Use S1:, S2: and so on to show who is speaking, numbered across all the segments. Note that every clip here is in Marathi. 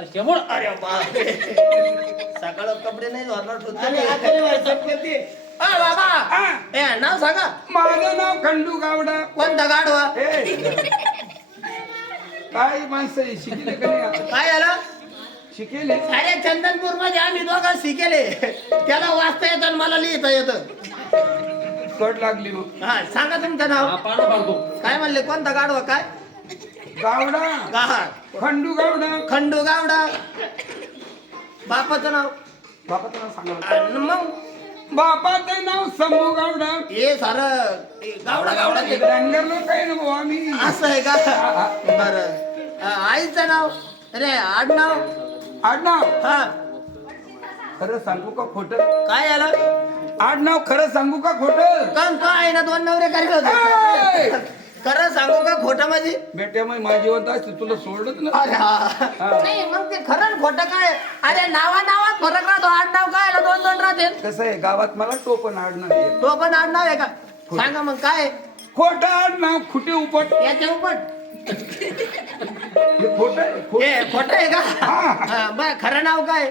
S1: अरे शेमूळ
S2: अरे बापरे. सकाळ कपडे नाही ठेवतो बाबा. ए नाव सांगा.
S3: माझं नाव खंडू गावडा.
S2: कोणता गाडवा?
S3: काय माणसं आहे, शिकले का नाही आता?
S2: काय आलं
S3: शिकेले.
S2: अरे चंदनपूरमध्ये आम्ही दोघं शिकेले. त्याला वाचता येतं आणि मला लिहिता येतं.
S3: कट लागली मग.
S2: हा सांगा तुमचं नाव.
S1: पाडा पाडतो
S2: काय म्हणले? कोणता गाडवा? काय?
S3: गावडा. खंडू गावडा.
S2: खंडू गावडा. बापाचं नाव?
S3: बापाचं नाव सांगा
S2: आणि मग?
S3: बापाचं नाव शंभू गावडा.
S2: हे सार गावडा गावडा ते-
S3: रंगरलो काही ना भाऊ आम्ही.
S2: असं आहे का? बर. आईचं नाव? अरे आडनाव?
S3: आडनाव.
S2: हा.
S3: खरं सांगू का खोट?
S2: काय आलं?
S3: आडनाव खरं सांगू का खोट?
S2: आहे ना दोन नवरे होते. खरं सांगू का खोटं माझी
S3: बेट्या मग माझी जिवंत असते तुला सोडत ना.
S2: अरे हा. नाही मग ते खरं खोटं काय? अरे नावा नावात फरक राहतो आडनाव काय आलं दोन दोन राहते
S3: कसं आहे गावात मला टोपण आडनाव आहे.
S2: तो पण आडनाव आहे का? सांगा मग काय?
S3: खोटं आडनाव खुटे उपट.
S2: याच्या उपट.
S3: हे खोटं आहे खोटं.
S2: हे खोटं आहे का? हा, बरं खरं नाव काय?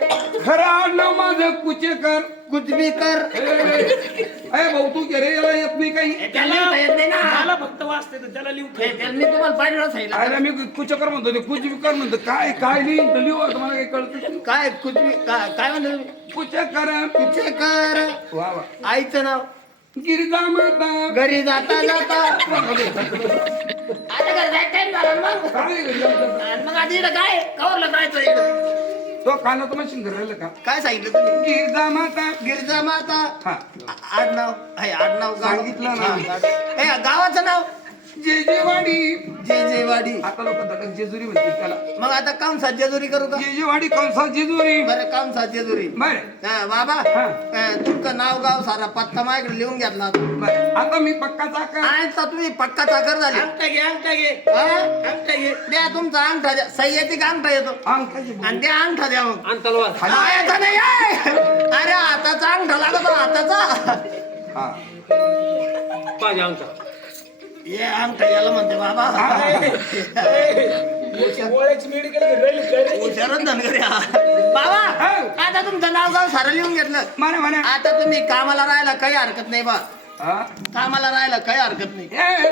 S3: खरं आडनाव माझं कुचेकर
S2: कुछ भी कर.
S3: ए, ए, ए भाऊ तू घे रे याला येत नाही काही?
S2: त्याला लिहिता येत नाही ना.
S4: मला फक्त वाचता त्याला
S2: हे, त्याला मी तुम्हाला पाहिजे सांगितलं
S3: अरे मी कुचकर म्हणतो ते कुचबिकर म्हणतो. काय काय लिहिन तर लिहू आता मला काही कळत
S2: काय कुछ भी काय काय म्हणतो?
S3: कुचकर
S2: कुछ कर.
S3: वा वा.
S2: आईचं नाव.
S3: गिरिजा माता.
S2: घरी जाता जाता. आता घरी जायचं time झाला ना मग.
S3: काय गिरिजा-
S2: आणि मग आधी इकडं काय? कवरलं इकडं
S3: तो कानात मशीन राहिलं का?
S2: काय सांगितलं तुम्ही?
S3: गिरिजा माता.
S2: गिरजा माता.
S3: हा.
S2: आ- आडनाव आहे आडनाव गाव.
S3: सांगितलं ना.
S2: हा, गावाचं नाव?
S3: आता लोक जेजुरी त्याला.
S2: मग आता काम जेजुरी करू का?
S3: जेजेवाडी कंसा जेजुरी.
S2: बरं काम जेजुरी.
S3: बर.
S2: हा, बाबा
S3: हा.
S2: तुमचं नाव गाव सारा पत्ता माझ्याकडे लिहून घेतला आता.
S3: बर. आता मी पक्का चाकर.
S2: आता तुम्ही पक्का चाकर झाले.
S4: अंगठा घे अंगठा घे.
S2: हा?
S4: अंगठा घे.
S2: द्या तुमचा अंगठा द्या. सही येते का? अंगठा येतो.
S3: अंगठाची.
S2: आणि त्या अंगठा द्या मग.
S1: आण तलवार.
S2: नाही आहे. अरे हाताचा अंगठा लागतो हाताचा.
S3: हा.
S1: पाहिजे आमचा.
S2: ये अंगठा याला म्हणते बाबा.
S4: ओळ्याची मेडिकल राहिली काय
S2: हुशारच धनगरी हा. बाबा आता तुमचं नाव गाव सारं लिहून घेतलं.
S3: म्हणा म्हणा
S2: आता तुम्ही कामाला राहायला काही हरकत नाही बा.
S3: हा?
S2: कामाला राहायला काही हरकत नाही.
S3: ए